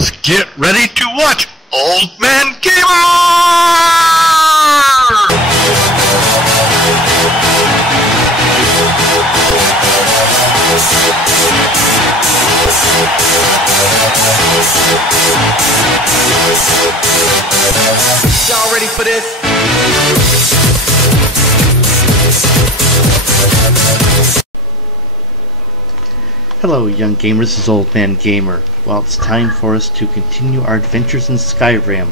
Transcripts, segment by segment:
Let's get ready to watch Old Man Gamer! Y'all ready for this? Hello young gamers, this is Old Man Gamer. Well, it's time for us to continue our adventures in Skyrim.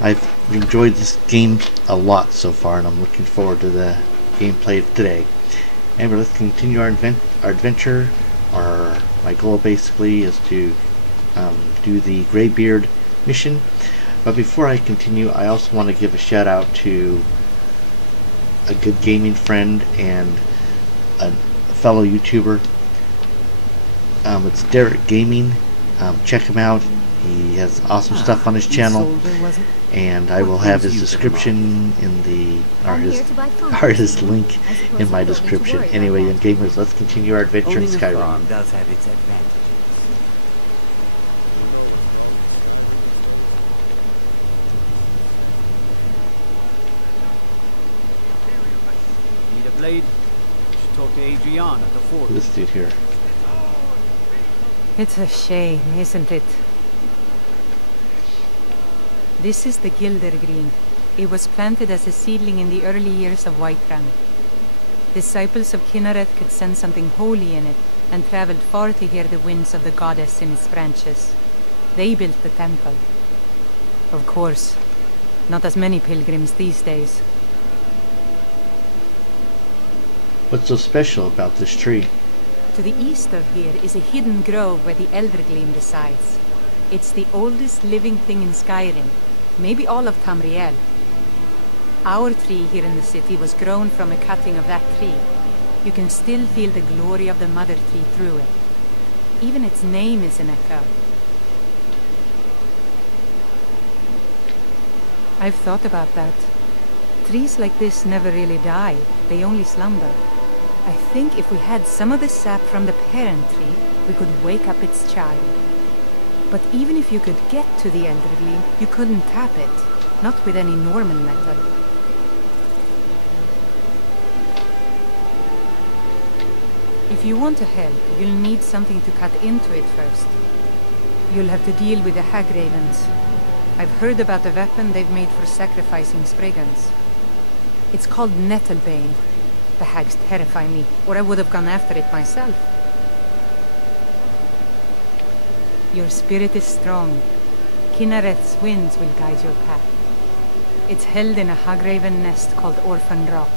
I've enjoyed this game a lot so far and I'm looking forward to the gameplay today. Anyway, let's continue our adventure. My goal basically is to do the Greybeard mission. But before I continue, I also want to give a shout out to a good gaming friend and a fellow YouTuber. It's Derek Gaming. Check him out. He has awesome stuff on his channel, and I will have his description in the his link in my description. Anyway, young gamers, let's continue our adventure in Skyrim. Does have its advantages. Need a blade? Should talk to Adrian at the fort. This dude here. It's a shame, isn't it? This is the Gildergreen. It was planted as a seedling in the early years of Whiterun. Disciples of Kynareth could sense something holy in it, and traveled far to hear the winds of the goddess in its branches. They built the temple. Of course, not as many pilgrims these days. What's so special about this tree? To the east of here is a hidden grove where the Eldergleam resides. It's the oldest living thing in Skyrim, maybe all of Tamriel. Our tree here in the city was grown from a cutting of that tree. You can still feel the glory of the mother tree through it. Even its name is an echo. I've thought about that. Trees like this never really die, they only slumber. I think if we had some of the sap from the parent tree, we could wake up its child. But even if you could get to the Eldergleam, you couldn't tap it. Not with any Norman method. If you want to help, you'll need something to cut into it first. You'll have to deal with the Hagravens. I've heard about the weapon they've made for sacrificing Spriggans. It's called Nettlebane. The hags terrify me, or I would have gone after it myself. Your spirit is strong. Kynareth's winds will guide your path. It's held in a Hagraven nest called Orphan Rock.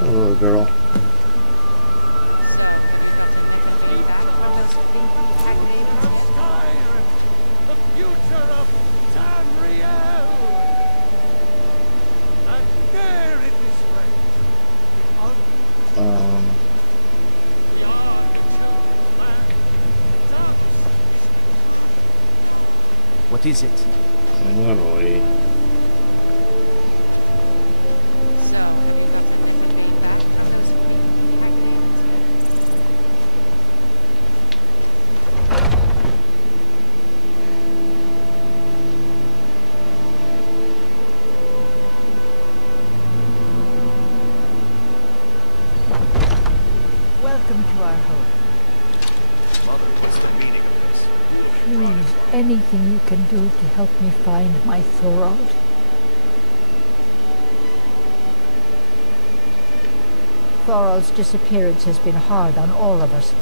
Hello, girl. What is it? Literally. Welcome to our home. Mother, what's the meaning of this? Please, anything you can do to help me find my Thorald. Thorald's disappearance has been hard on all of us,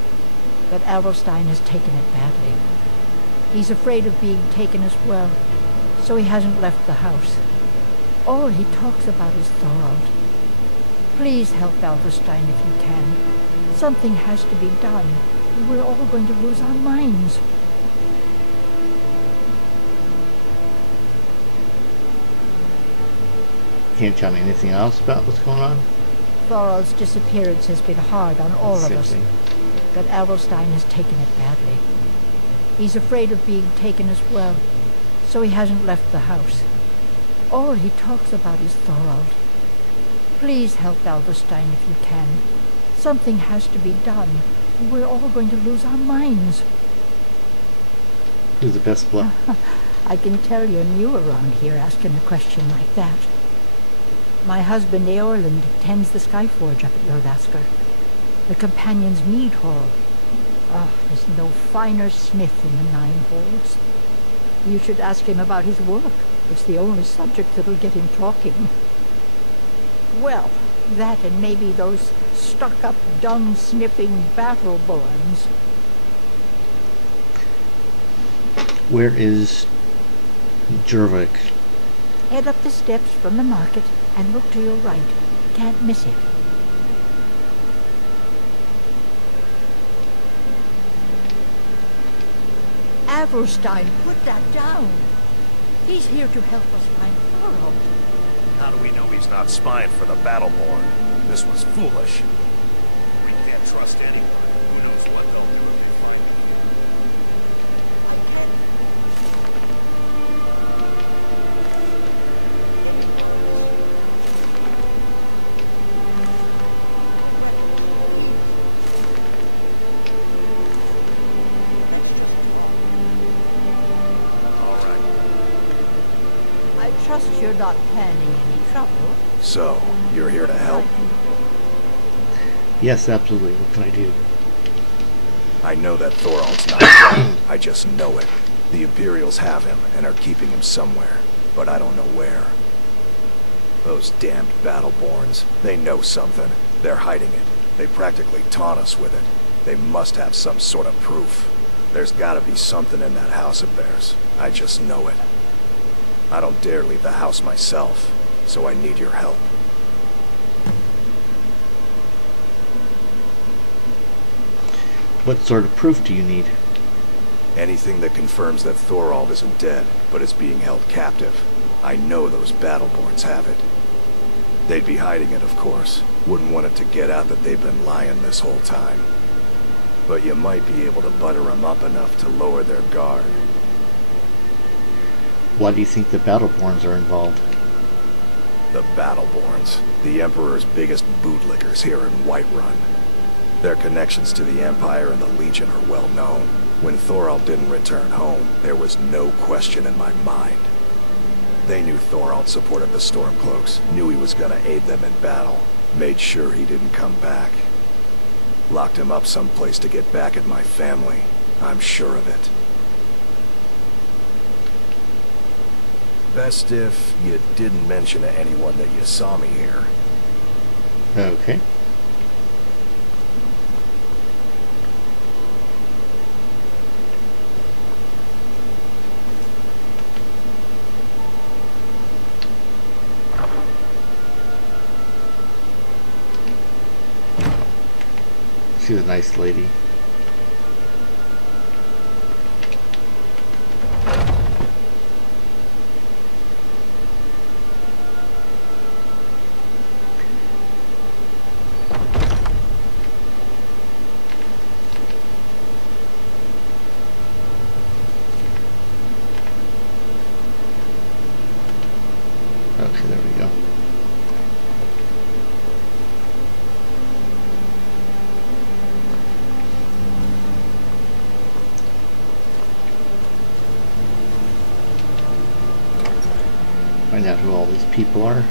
but Adelstein has taken it badly. He's afraid of being taken as well, so he hasn't left the house. All he talks about is Thorald. Please help Adelstein if you can. Something has to be done. We're all going to lose our minds. Can't tell me anything else about what's going on? Thorald's disappearance has been hard on all of us, but Adelstein has taken it badly. He's afraid of being taken as well, so he hasn't left the house. All he talks about is Thorald. Please help Adelstein if you can. Something has to be done. We're all going to lose our minds. Who's the best bluff? I can tell you're new around here asking a question like that. My husband Eorland tends the Skyforge up at Jorvaskr. The Companion's Mead Hall. Oh, there's no finer smith in the Nine Holds. You should ask him about his work. It's the only subject that'll get him talking. Well, that and maybe those stuck-up, dung-sniffing battle-borns. Where is Jorvik? Head up the steps from the market and look to your right. Can't miss it. Avrostine, put that down. He's here to help us find Thorald. How do we know he's not spying for the Battleborn? This was foolish. We can't trust anyone. Who knows what they'll do if you fight. I trust you're not planning any trouble. So, you're here to help? Yes, absolutely. What can I do? I know that Thorald's not dead. I just know it. The Imperials have him and are keeping him somewhere, but I don't know where. Those damned Battleborns, they know something. They're hiding it. They practically taunt us with it. They must have some sort of proof. There's gotta be something in that house of theirs. I just know it. I don't dare leave the house myself, so I need your help. What sort of proof do you need? Anything that confirms that Thorald isn't dead, but is being held captive. I know those Battleborns have it. They'd be hiding it, of course. Wouldn't want it to get out that they've been lying this whole time. But you might be able to butter them up enough to lower their guard. Why do you think the Battleborns are involved? The Battleborns, the Emperor's biggest bootlickers here in Whiterun. Their connections to the Empire and the Legion are well known. When Thorald didn't return home, there was no question in my mind. They knew Thorald supported the Stormcloaks, knew he was gonna aid them in battle, made sure he didn't come back. Locked him up someplace to get back at my family. I'm sure of it. Best if you didn't mention to anyone that you saw me here. Okay. She's a nice lady. Okay, there we go. Find out who all these people are.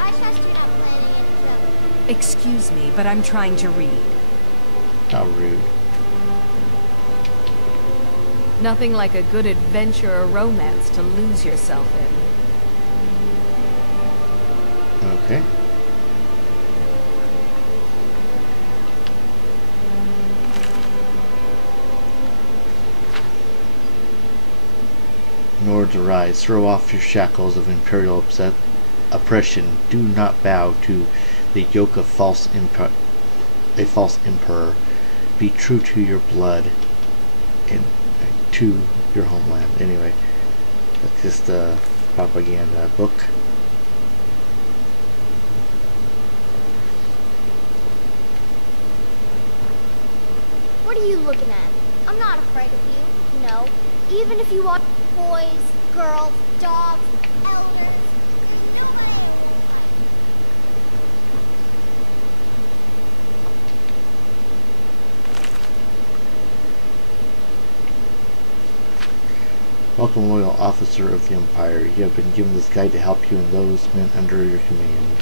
I trust you're not planning any trouble. Excuse me, but I'm trying to read. How rude. Nothing like a good adventure or romance to lose yourself in. Okay. Nords arise, throw off your shackles of imperial oppression. Do not bow to the yoke of a false emperor. Be true to your blood and to your homeland. Anyway, that's just a propaganda book. What are you looking at? I'm not afraid of you. No. Even if you want boys, girls, dogs, elders, Welcome, loyal officer of the Empire. You have been given this guide to help you and those men under your command.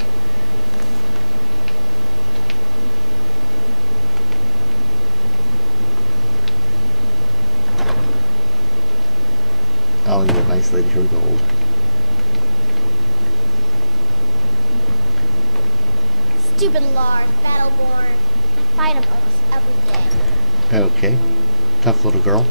Oh, you're a nice lady. Here, gold. Stupid Lard, Battleborn. I fight him almost every day. Okay. Tough little girl.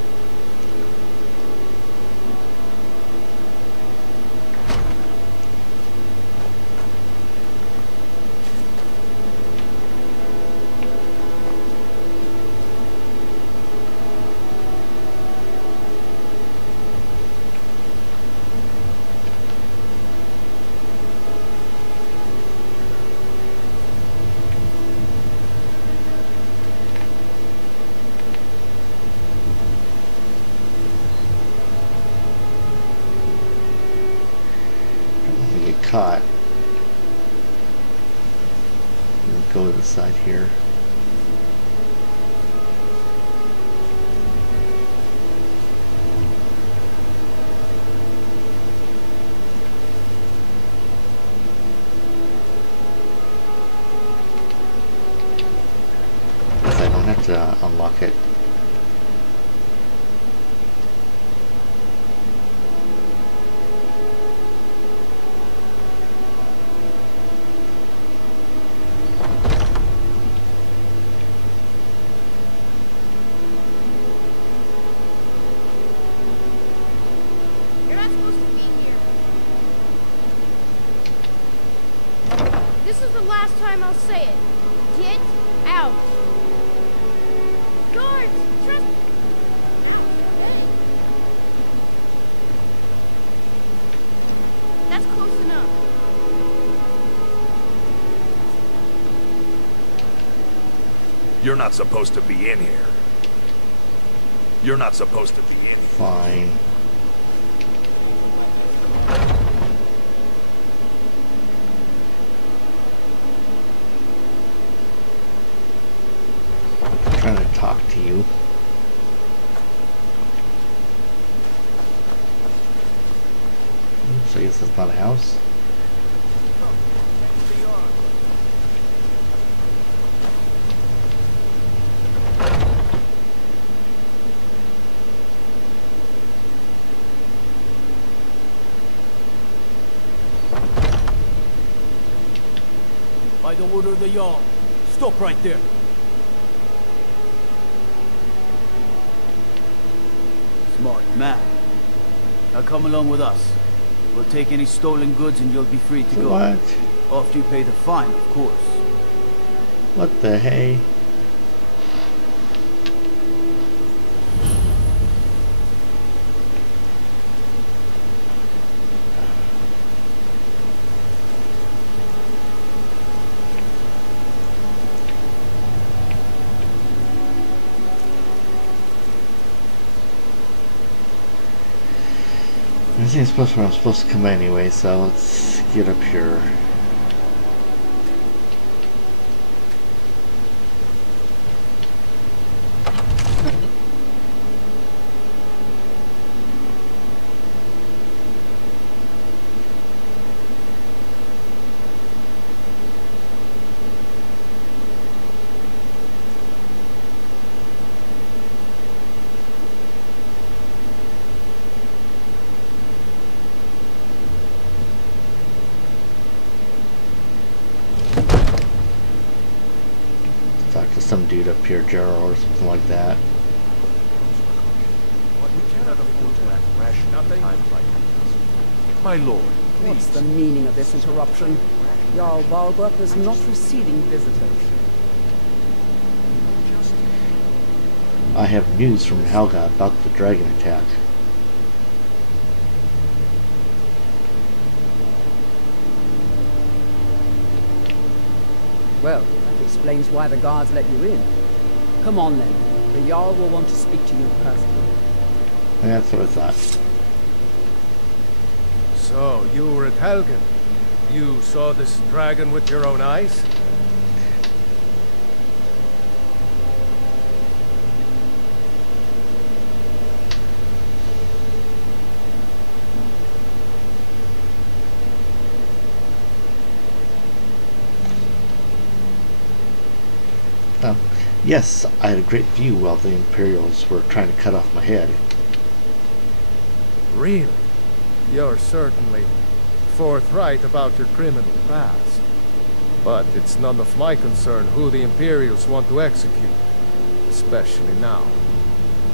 Caught. Go to the side here. Guess I don't have to unlock it. You're not supposed to be here. This is the last time I'll say it. Get out. Guards, trust me. That's close enough. You're not supposed to be in here. You're not supposed to be in here. Fine. I'm trying to talk to you. Oops, I guess that's not a house. By the order of the Jarl. Stop right there. Smart man. Now come along with us. We'll take any stolen goods and you'll be free to go. What? After you pay the fine, of course. What the hey? This ain't supposed to where I'm supposed to come anyway, so let's get up here. Talk to some dude up here, Gerald, or something like that. We cannot afford to act rash in times like these. My lord, What's the meaning of this interruption? Jarl Balbert is not receiving visitors. I have news from Helga about the dragon attack. Well, that explains why the guards let you in. Come on then. The Jarl will want to speak to you personally. That's what I thought. So, you were at Helgen. You saw this dragon with your own eyes? Yes, I had a great view while the Imperials were trying to cut off my head. Really? You're certainly forthright about your criminal past. But it's none of my concern who the Imperials want to execute, especially now.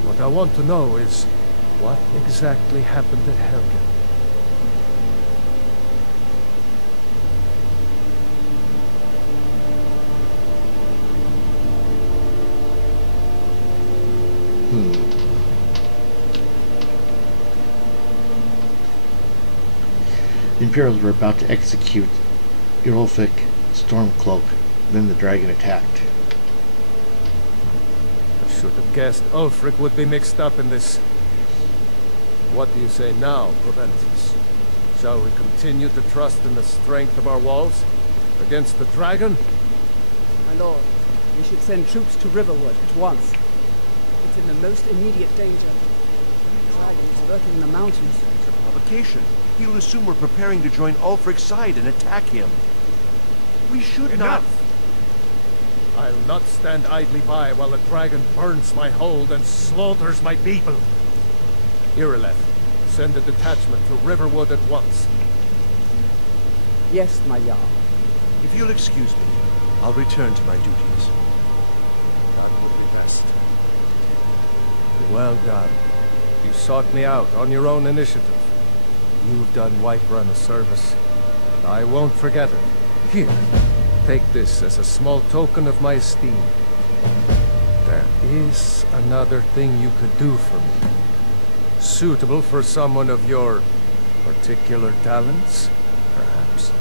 What I want to know is, what exactly happened at Helgen? The Imperials were about to execute Eurolfic Stormcloak, then the dragon attacked. I should have guessed Ulfric would be mixed up in this. What do you say now, Proventus? Shall we continue to trust in the strength of our walls against the dragon? My lord, we should send troops to Riverwood at once. It's in the most immediate danger. The dragon is lurking in the mountains. It's a provocation. He'll assume we're preparing to join Ulfric's side and attack him. We should not... I'll not stand idly by while the dragon burns my hold and slaughters my people. Irileth, send a detachment to Riverwood at once. Yes, my Jarl. If you'll excuse me, I'll return to my duties. That would be best. Well done. You sought me out on your own initiative. You've done Whiterun a service, and I won't forget it. Here, take this as a small token of my esteem. There is another thing you could do for me. Suitable for someone of your particular talents, perhaps.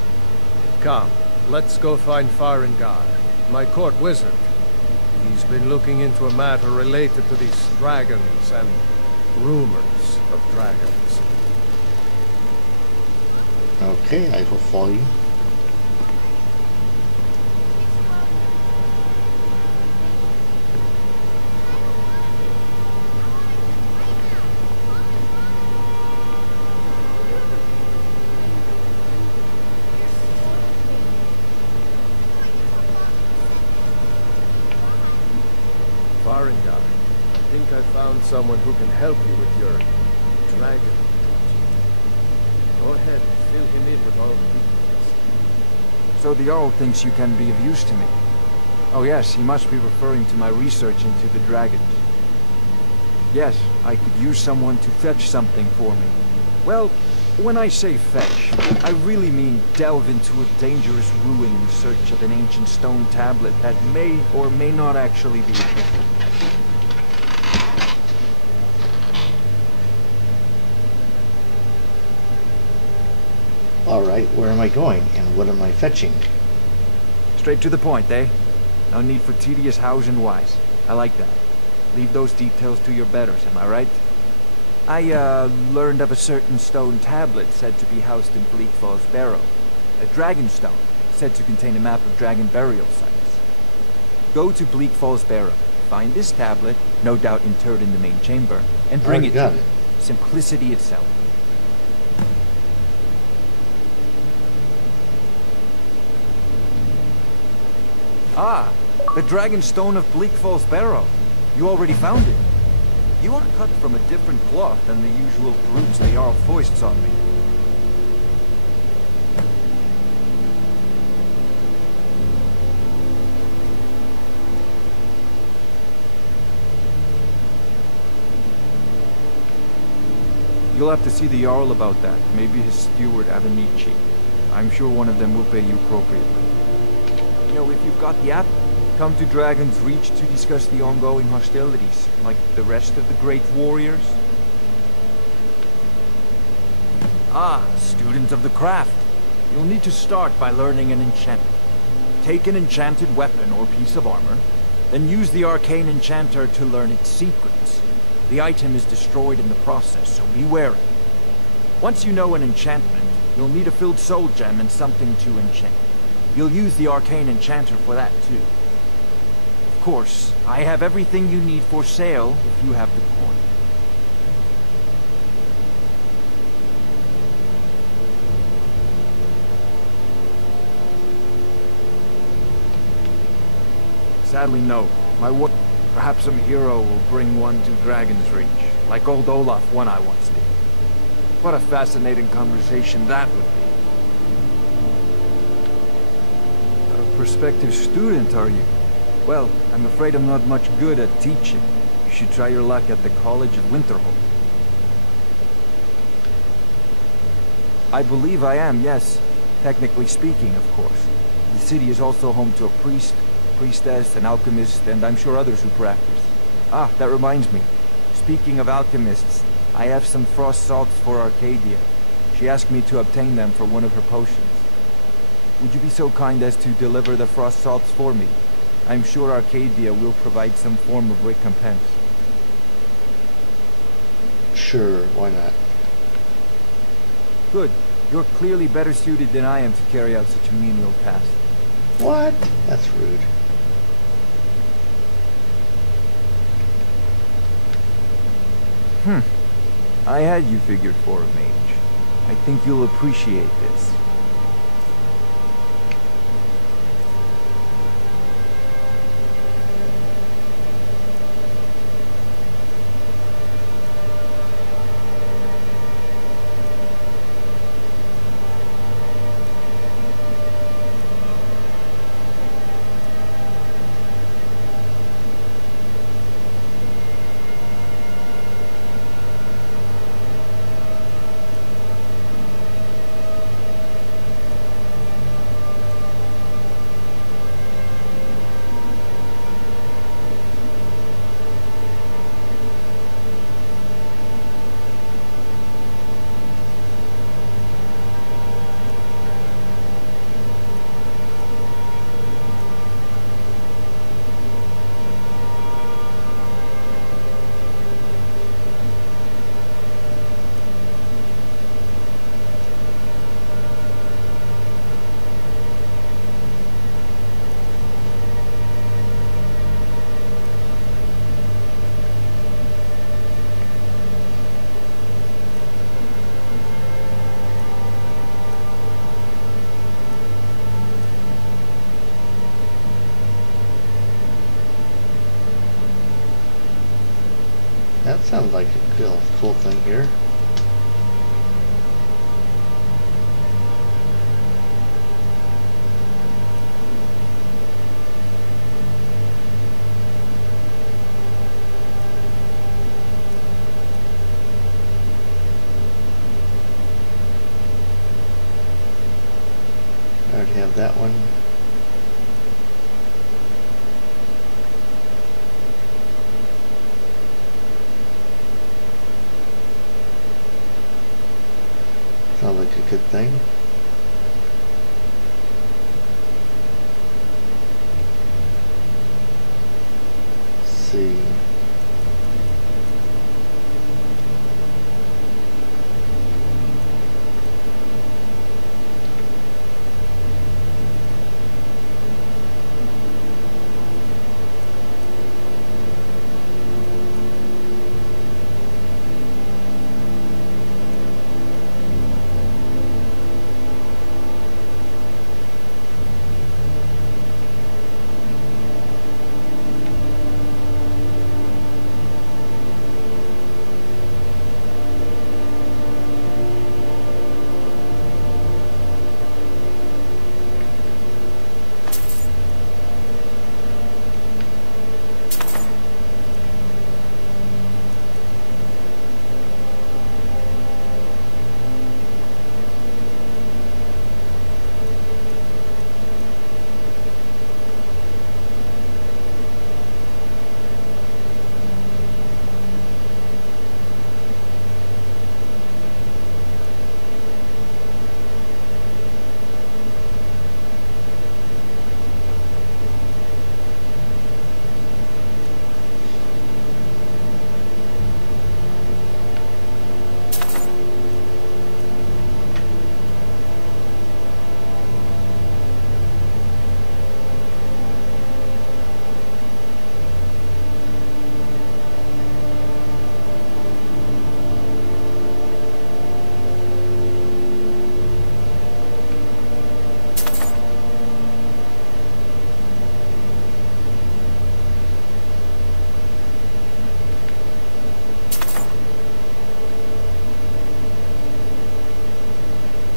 Come, let's go find Farengar, my court wizard. He's been looking into a matter related to these dragons and rumors of dragons. Okay, I will follow you. Farengar, I think I found someone who can help you with your dragon. Go ahead and fill him in with all the details. So the Jarl thinks you can be of use to me. Oh yes, he must be referring to my research into the dragons. Yes, I could use someone to fetch something for me. Well, when I say fetch, I really mean delve into a dangerous ruin in search of an ancient stone tablet that may or may not actually be true. Alright, where am I going, and what am I fetching? Straight to the point, eh? No need for tedious hows and whys. I like that. Leave those details to your betters, am I right? I, learned of a certain stone tablet said to be housed in Bleak Falls Barrow. A dragon stone, said to contain a map of dragon burial sites. Go to Bleak Falls Barrow, find this tablet, no doubt interred in the main chamber, and bring it to me. Simplicity itself. Ah, the Dragon Stone of Bleak Falls Barrow. You already found it. You are cut from a different cloth than the usual brutes the Jarl foists on me. You'll have to see the Jarl about that. Maybe his steward, Avenici. I'm sure one of them will pay you appropriately. You know, if you've got the app, come to Dragon's Reach to discuss the ongoing hostilities, like the rest of the great warriors. Ah, student of the craft. You'll need to start by learning an enchantment. Take an enchanted weapon or piece of armor, then use the arcane enchanter to learn its secrets. The item is destroyed in the process, so be wary. Once you know an enchantment, you'll need a filled soul gem and something to enchant. You'll use the arcane enchanter for that too. Of course, I have everything you need for sale if you have the coin. Sadly, no. My work. Perhaps some hero will bring one to Dragon's Reach, like old Olaf one I once did. What a fascinating conversation that would be. A prospective student, are you? Well, I'm afraid I'm not much good at teaching. You should try your luck at the College of Winterhold. I believe I am, yes. Technically speaking, of course. The city is also home to a priest, priestess, an alchemist, and I'm sure others who practice. Ah, that reminds me. Speaking of alchemists, I have some frost salts for Arcadia. She asked me to obtain them for one of her potions. Would you be so kind as to deliver the frost salts for me? I'm sure Arcadia will provide some form of recompense. Sure, why not? Good. You're clearly better suited than I am to carry out such a menial task. What? That's rude. I had you figured for a mage. I think you'll appreciate this. That sounds like a cool thing here. I already have that one. Sounds like a good thing. Let's see.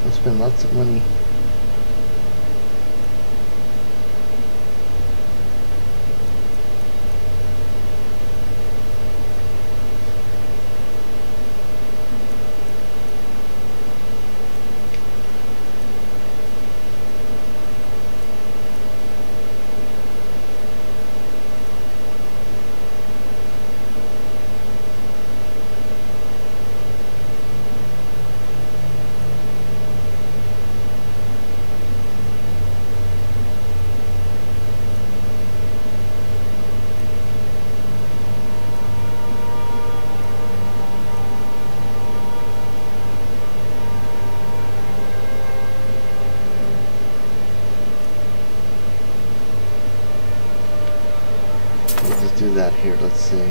I'll spend lots of money. We'll just do that here. Let's see.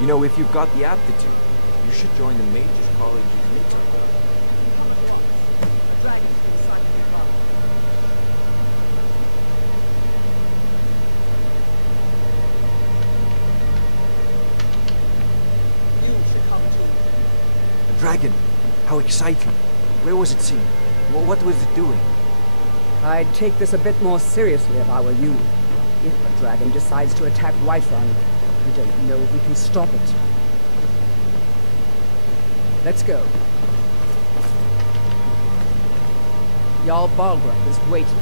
You know, if you've got the aptitude, you should join the Mages College of Nature. The dragon! How exciting! Where was it seen? What was it doing? I'd take this a bit more seriously if I were you. If the dragon decides to attack Whiterun, I don't know if we can stop it. Let's go. Jarl Balgruuf is waiting.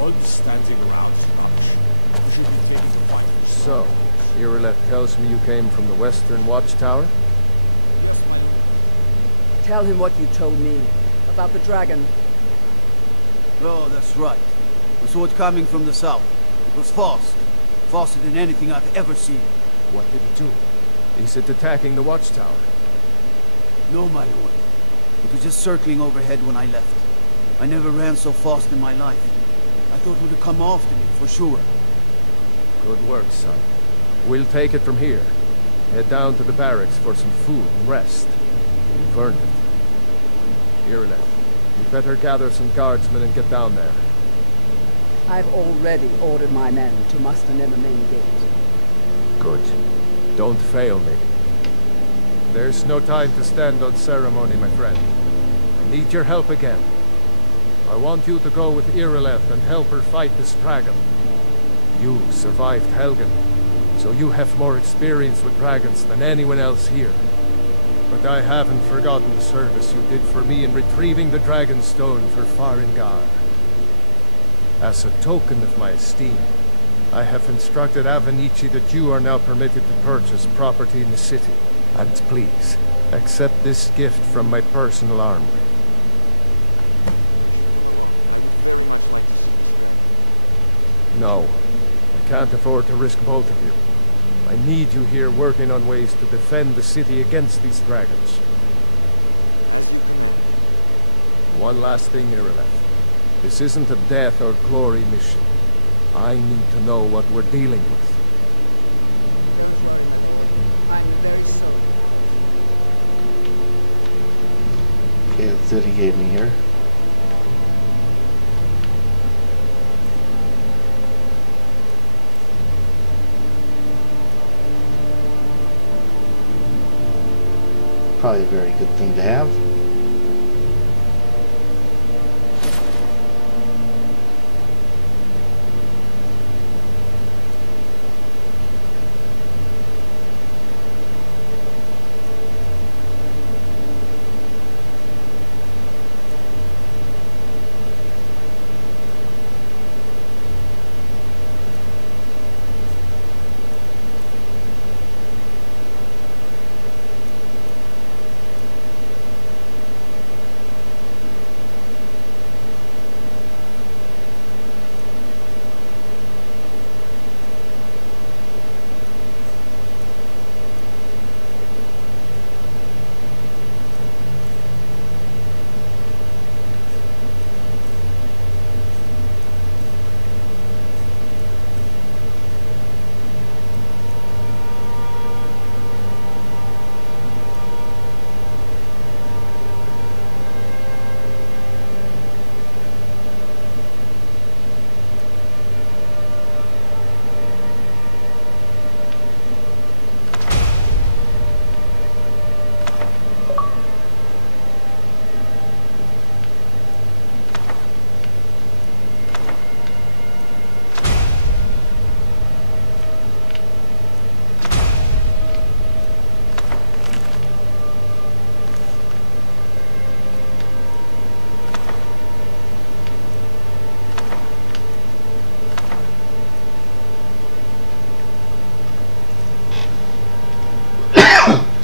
All standing around So, Irileth tells me you came from the Western Watchtower? Tell him what you told me about the dragon. Oh, that's right. The sword coming from the south. It was fast. Faster than anything I've ever seen. What did it do? Is it attacking the Watchtower? No, my lord. It was just circling overhead when I left. I never ran so fast in my life. I thought it would come after me, for sure. Good work, son. We'll take it from here. Head down to the barracks for some food and rest. You've earned it. Irileth, you'd better gather some guardsmen and get down there. I've already ordered my men to muster near the main gate. Good. Don't fail me. There's no time to stand on ceremony, my friend. I need your help again. I want you to go with Irileth and help her fight this dragon. You survived Helgen, so you have more experience with dragons than anyone else here. But I haven't forgotten the service you did for me in retrieving the Dragon Stone for Farengar. As a token of my esteem, I have instructed Avenici that you are now permitted to purchase property in the city. And please, accept this gift from my personal armory. No, I can't afford to risk both of you. I need you here working on ways to defend the city against these dragons. One last thing, Irileth. This isn't a death or glory mission. I need to know what we're dealing with. I'm very sorry. Okay, that's what he gave me here. Probably a very good thing to have.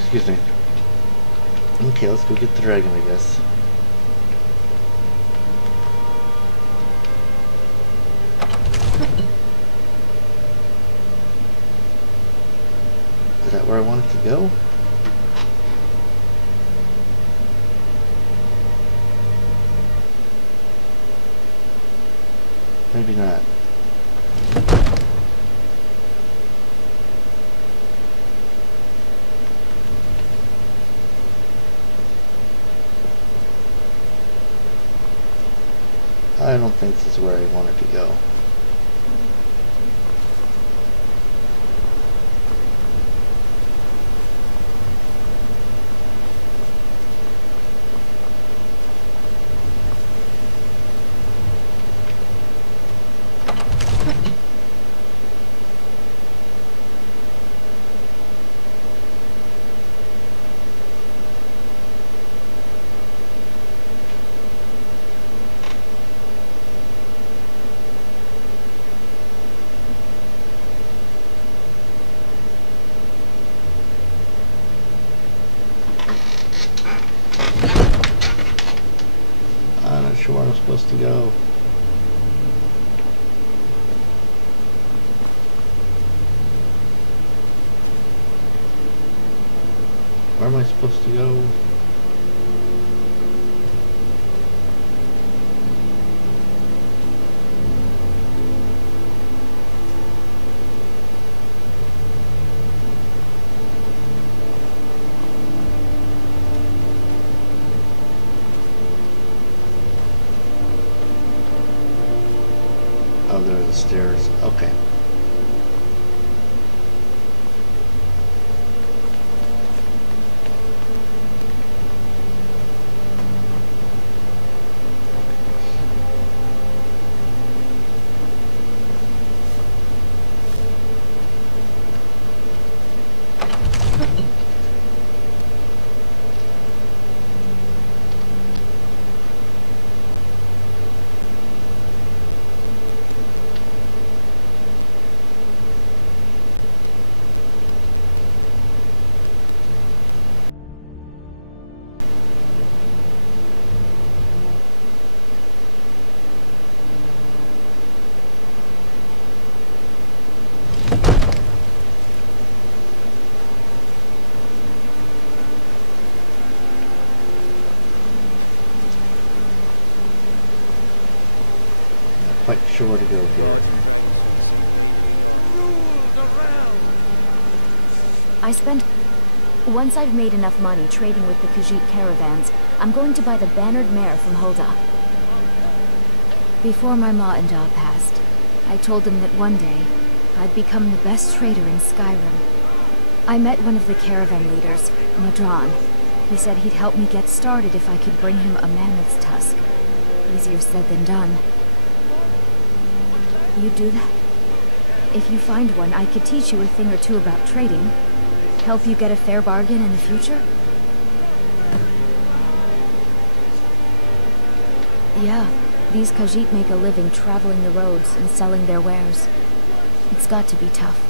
Excuse me. Okay, let's go get the dragon, I guess. Is that where I wanted to go? Maybe not. I don't think this is where I wanted to go. I'm not sure where I'm supposed to go. Where am I supposed to go? Oh, there are the stairs. Okay. Quite sure where to go here. Once I've made enough money trading with the Khajiit caravans, I'm going to buy the bannered mare from Hulda. Before my ma and Da passed, I told them that one day, I'd become the best trader in Skyrim. I met one of the caravan leaders, Madran. He said he'd help me get started if I could bring him a mammoth's tusk. Easier said than done. You'd do that? If you find one, I could teach you a thing or two about trading. Help you get a fair bargain in the future? Yeah, these Khajiit make a living traveling the roads and selling their wares. It's got to be tough.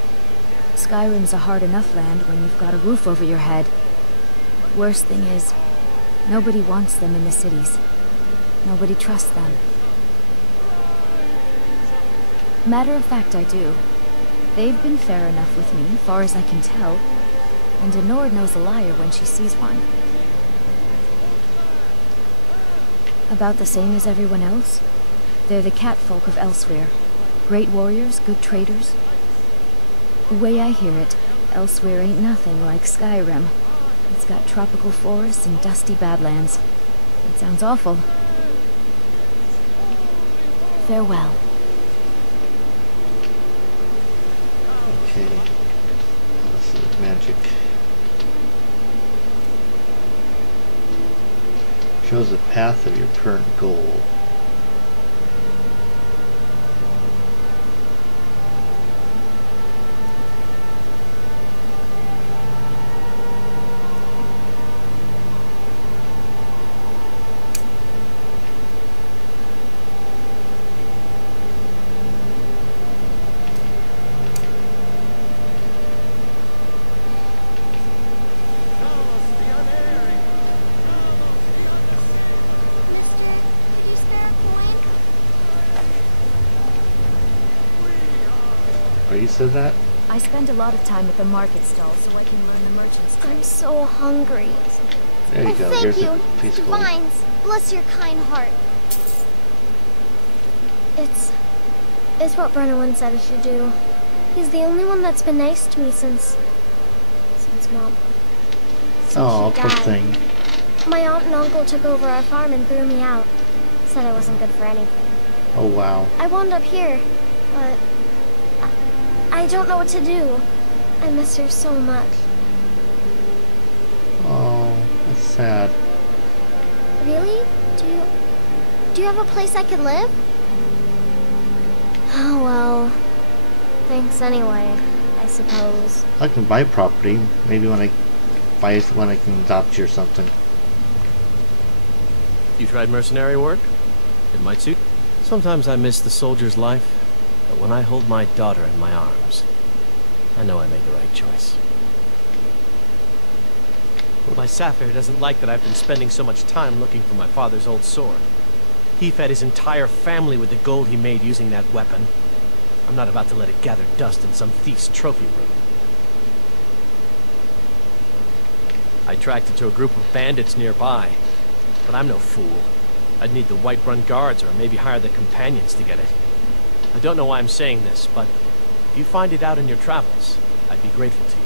Skyrim's a hard enough land when you've got a roof over your head. Worst thing is, nobody wants them in the cities. Nobody trusts them. Matter of fact, I do. They've been fair enough with me, far as I can tell. And a Nord knows a liar when she sees one. About the same as everyone else. They're the catfolk of Elsewhere. Great warriors, good traders. The way I hear it, Elsewhere ain't nothing like Skyrim. It's got tropical forests and dusty badlands. It sounds awful. Farewell. Okay. This is magic. Shows the path of your current goal. Oh, you said that? I spend a lot of time at the market stall so I can learn the merchant's trade. I'm so hungry. There you go. Thank Here's you. a piece of gold. Vines, bless your kind heart. It's what Brennan said I should do. He's the only one that's been nice to me since Mom. Oh, she poor died. thing. My aunt and uncle took over our farm and threw me out. Said I wasn't good for anything. Oh, wow. I wound up here, but I don't know what to do. I miss her so much. Oh, that's sad. Really? Do you have a place I could live? Oh well. Thanks anyway, I suppose. I can buy property. Maybe when I buy it, when I can adopt you or something. You tried mercenary work? It might suit. Sometimes I miss the soldier's life, but when I hold my daughter in my arms, I know I made the right choice. My Sapphire doesn't like that I've been spending so much time looking for my father's old sword. He fed his entire family with the gold he made using that weapon. I'm not about to let it gather dust in some thief's trophy room. I tracked it to a group of bandits nearby, but I'm no fool. I'd need the Whiterun guards or maybe hire the companions to get it. I don't know why I'm saying this, but if you find it out in your travels, I'd be grateful to you.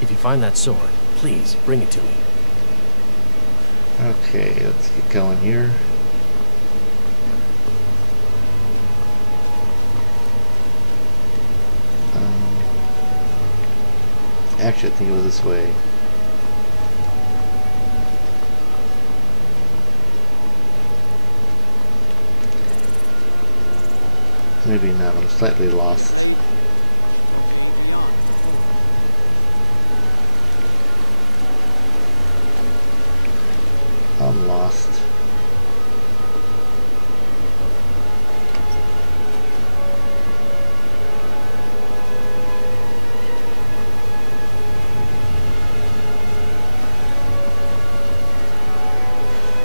If you find that sword, please bring it to me. Okay, let's get going here. Actually, I think it was this way. Maybe not, I'm slightly lost. I'm lost.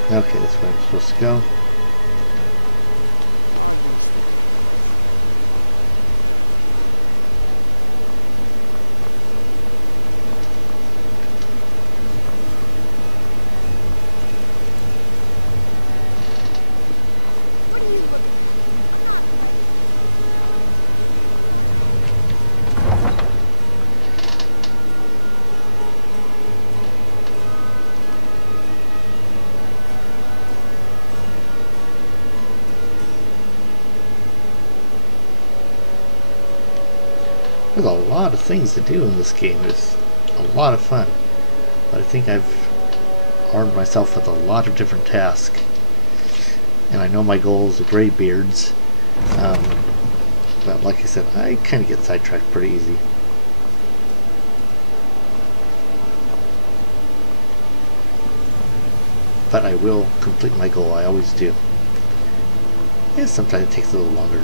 Okay, that's where I'm supposed to go. There's a lot of things to do in this game. It's a lot of fun. But I think I've armed myself with a lot of different tasks. And I know my goal is the Greybeards. But like I said, I kind of get sidetracked pretty easy. But I will complete my goal, I always do. And sometimes it takes a little longer.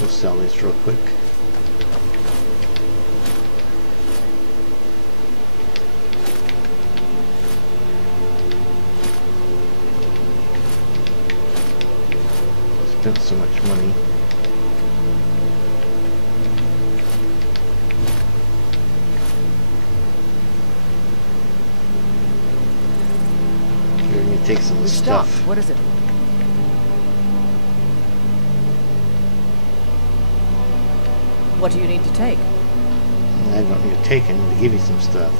We'll sell these real quick. Spent so much money. Here, let me take some of the stuff. What is it? What do you need to take? I don't need to take it, I need to give you some stuff.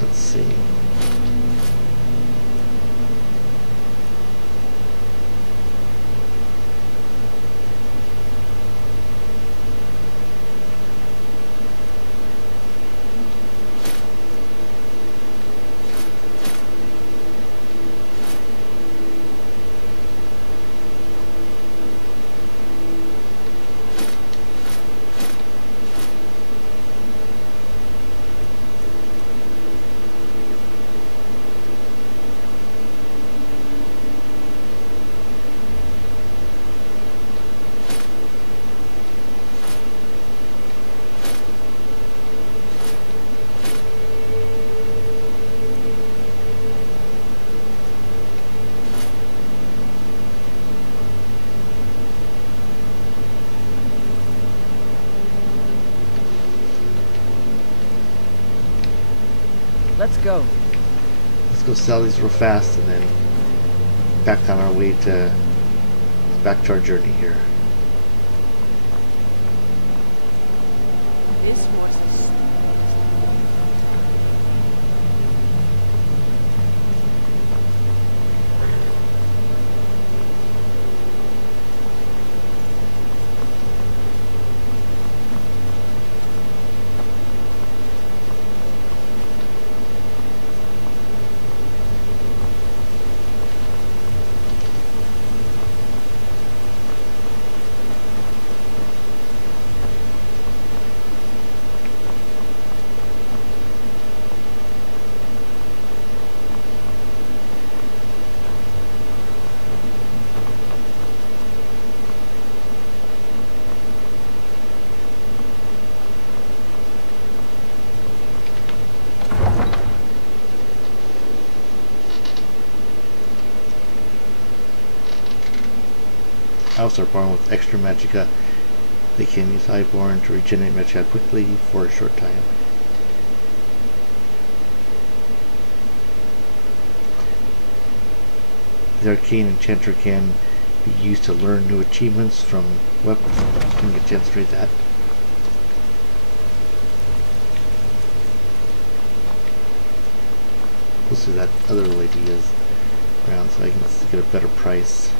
Let's see. Let's go. Let's go sell these real fast and then back on our way to back to our journey here. This horse is... Elves are born with extra magicka. They can use Highborn to regenerate magicka quickly for a short time. The arcane enchanter can be used to learn new achievements from weapons. You can get a chance to read that. We'll see that other lady is around so I can get a better price.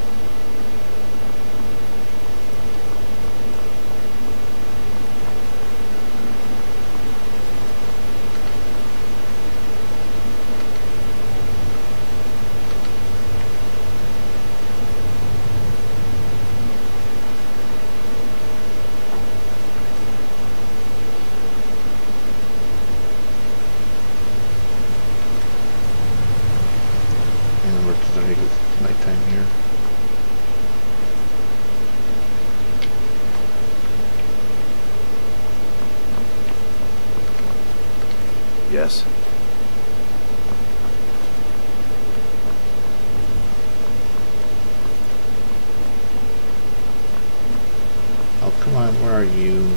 It's nighttime here. Yes? Oh, come on, where are you?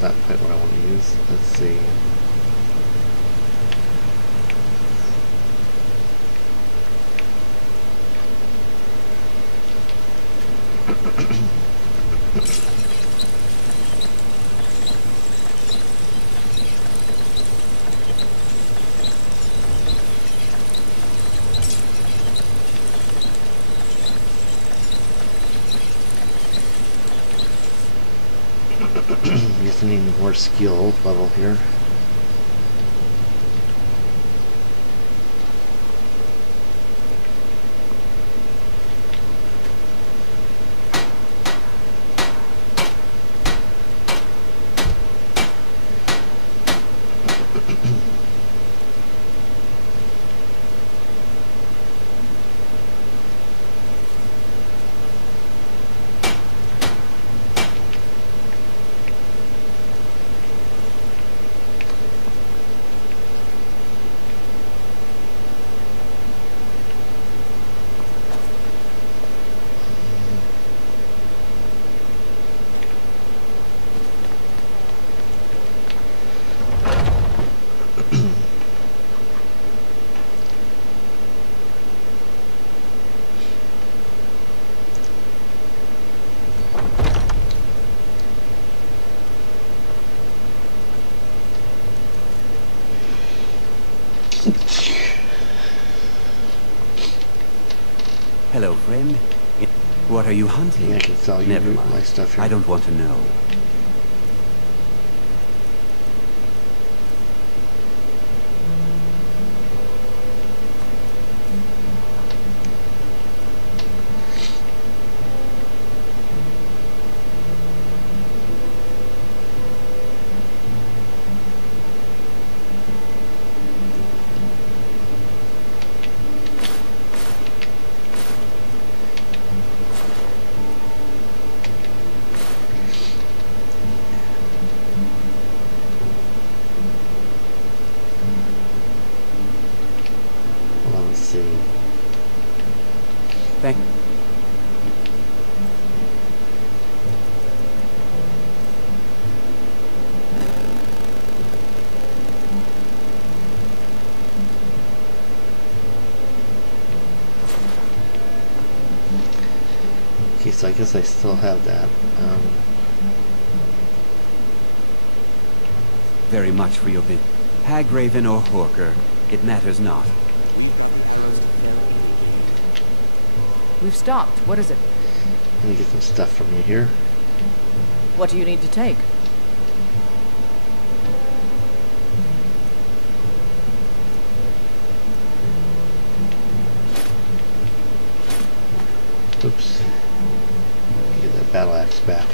That's not quite what I want to use. Let's see. Guess I need more skill level here. Hello, friend. What are you hunting? Yeah, I can sell you Never mind. my stuff here. I don't want to know. Let's see. Thank. Okay, so I guess I still have that. Very much for your bid. Hagraven or Horker, it matters not. We've stopped. What is it? Let me get some stuff from you here. What do you need to take? Oops. Get that battle axe back.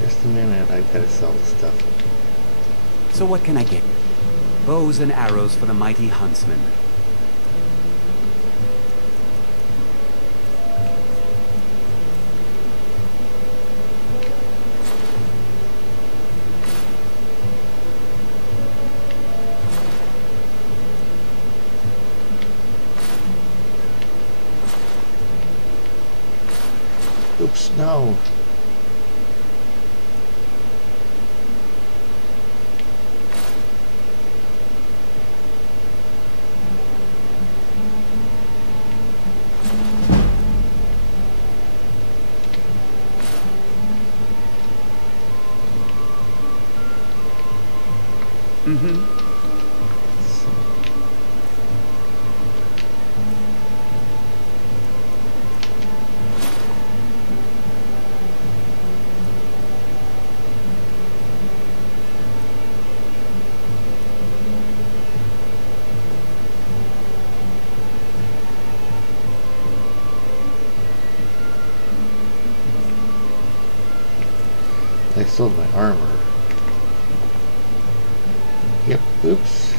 Just a minute, I've got to sell the stuff. So what can I get? Bows and arrows for the mighty huntsman. Oops, no. Mm-hmm. I sold my armor. Yep, oops.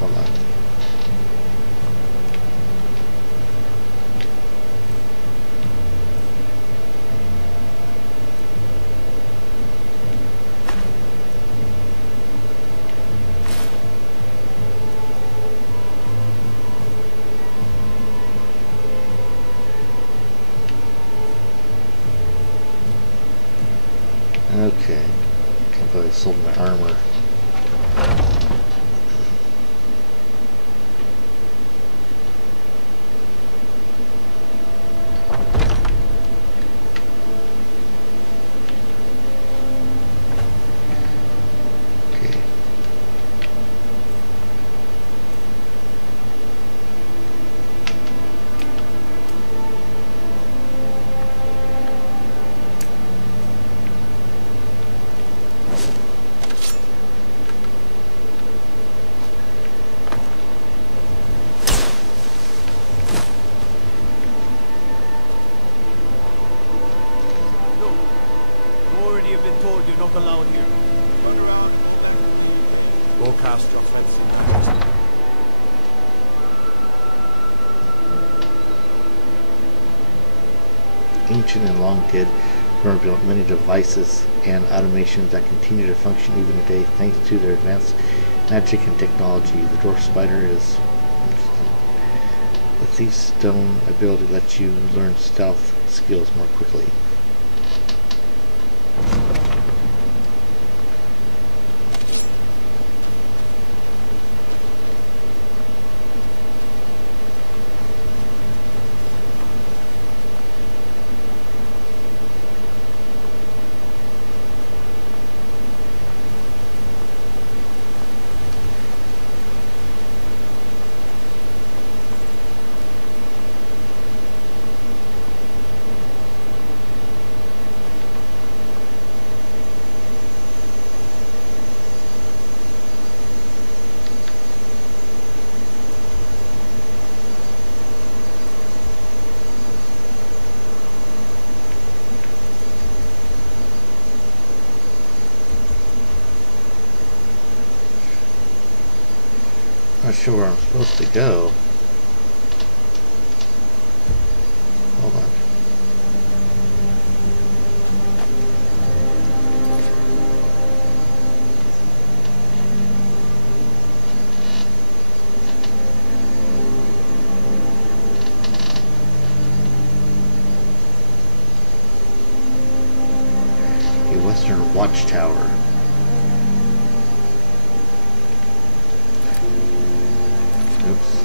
Hold on. Okay. Can't believe I sold my armor. Okay. I've been told you're not allowed here. Run around. Go cast your fence. Ancient and long dead, Burn built many devices and automations that continue to function even today thanks to their advanced magic and technology. The dwarf spider is the thief's stone ability lets you learn stealth skills more quickly. Not sure where I'm supposed to go. Hold on. A western watchtower. Oops.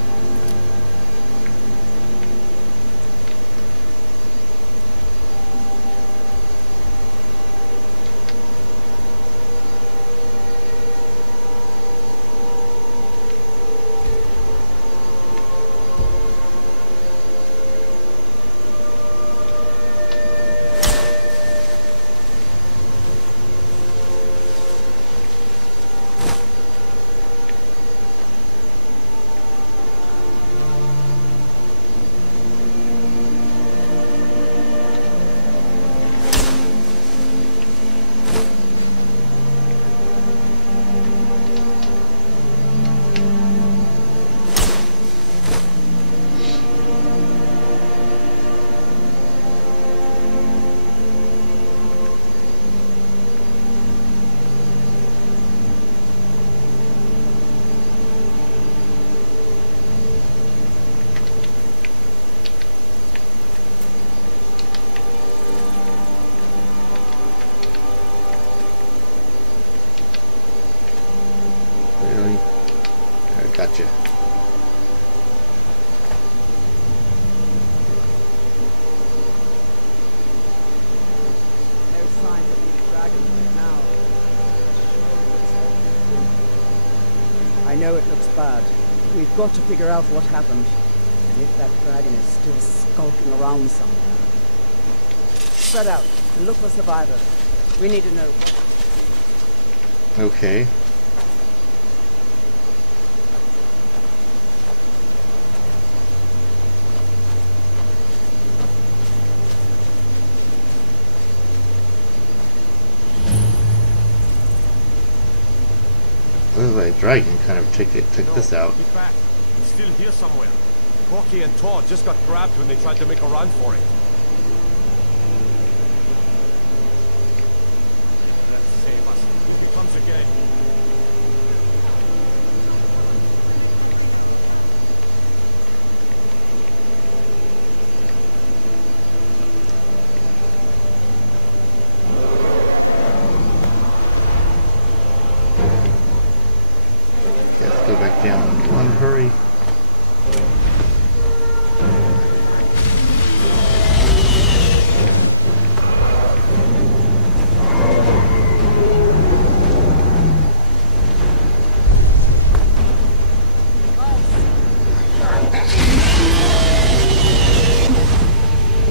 Really? I gotcha. No signs of these dragons right now. I know it looks bad. We've got to figure out what happened. And if that dragon is still skulking around somewhere. Spread out and look for survivors. We need to know. Okay. Looks like a dragon kind of took this out. Be back. It's still here somewhere. Rocky and Todd just got grabbed when they tried to make a run for it. Let's save us. Here he comes again. Let's go back down. Come on, hurry.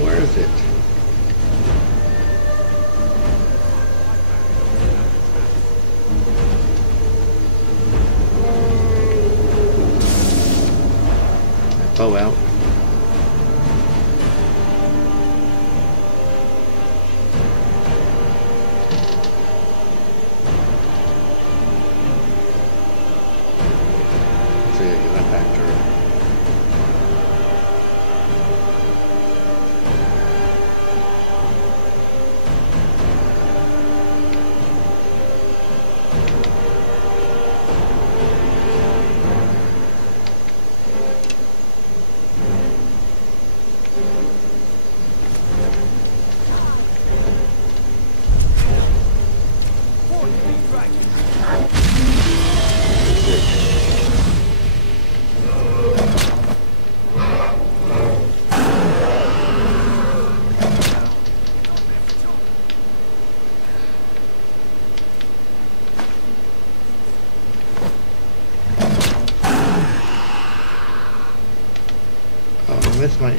Where is it? Bow out. yeah, you went back to her. That's my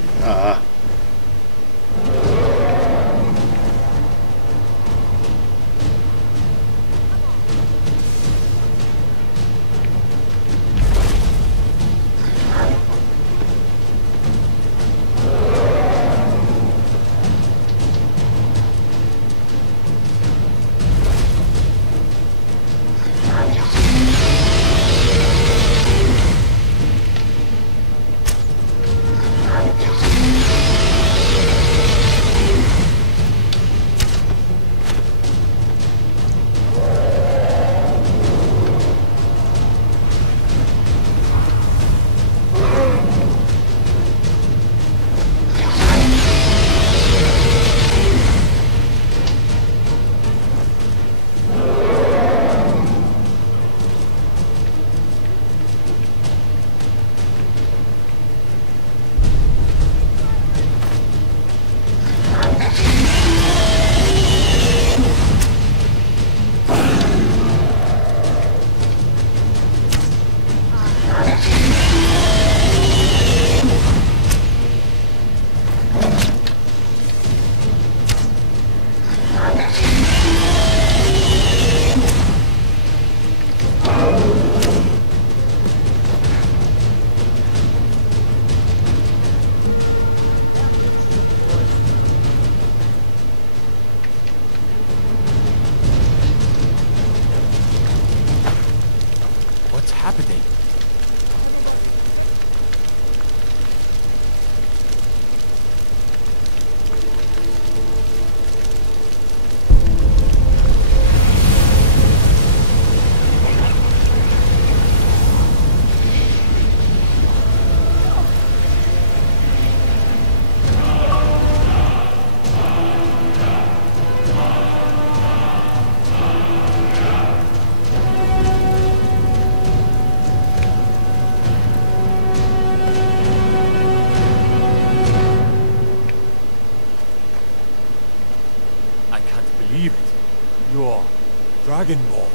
Dragonborn.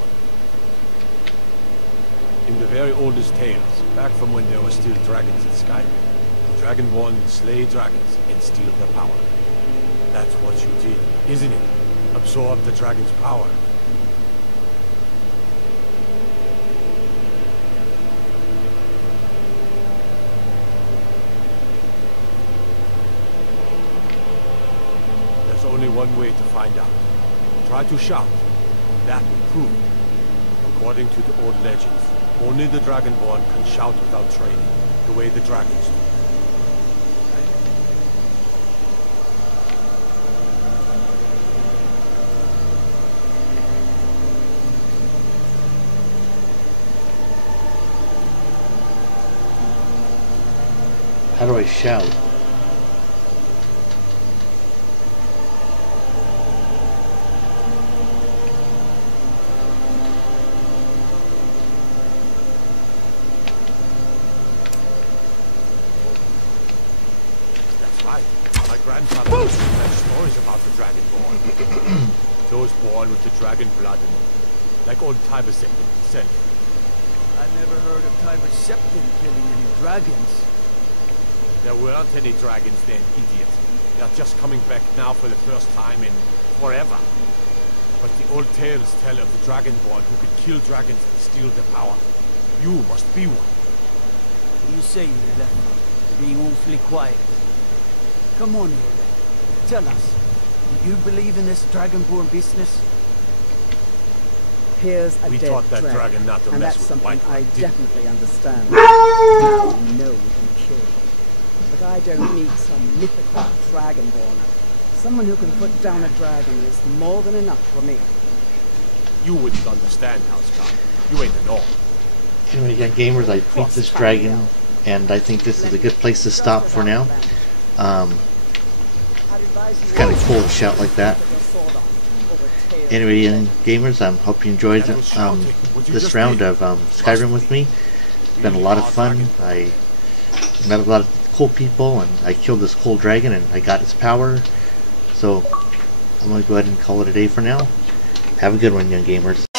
In the very oldest tales, back from when there were still dragons in Skyrim, the Dragonborn slay dragons and steal their power. That's what you did, isn't it? Absorb the dragon's power. There's only one way to find out. Try to shout. That will prove it. According to the old legends, only the Dragonborn can shout without training, the way the dragons do. How do I shout? My grandfather used to tell stories about the Dragonborn. Those born with the dragon blood in them. Like old Tiber Septim himself. I've never heard of Tiber Septim killing any dragons. There weren't any dragons then, idiot. They're just coming back now for the first time in forever. But the old tales tell of the Dragonborn who could kill dragons and steal their power. You must be one. You say you're left being awfully quiet. Come on here, then. Tell us, do you believe in this Dragonborn business? Here's a We dead taught that dragon not to and mess that's with something White I White, definitely understand. I don't need some mythical dragonborn. Someone who can put down a dragon is more than enough for me. You wouldn't understand, Housecarl. You ain't an orc. Anyway, young gamers, I beat this dragon, and I think this is a good place to stop for now. It's kind of cool to shout like that. Anyway, young gamers, I hope you enjoyed this round of Skyrim with me. It's been a lot of fun. I met a lot of cool people, and I killed this cool dragon, and I got its power. So I'm going to go ahead and call it a day for now. Have a good one, young gamers.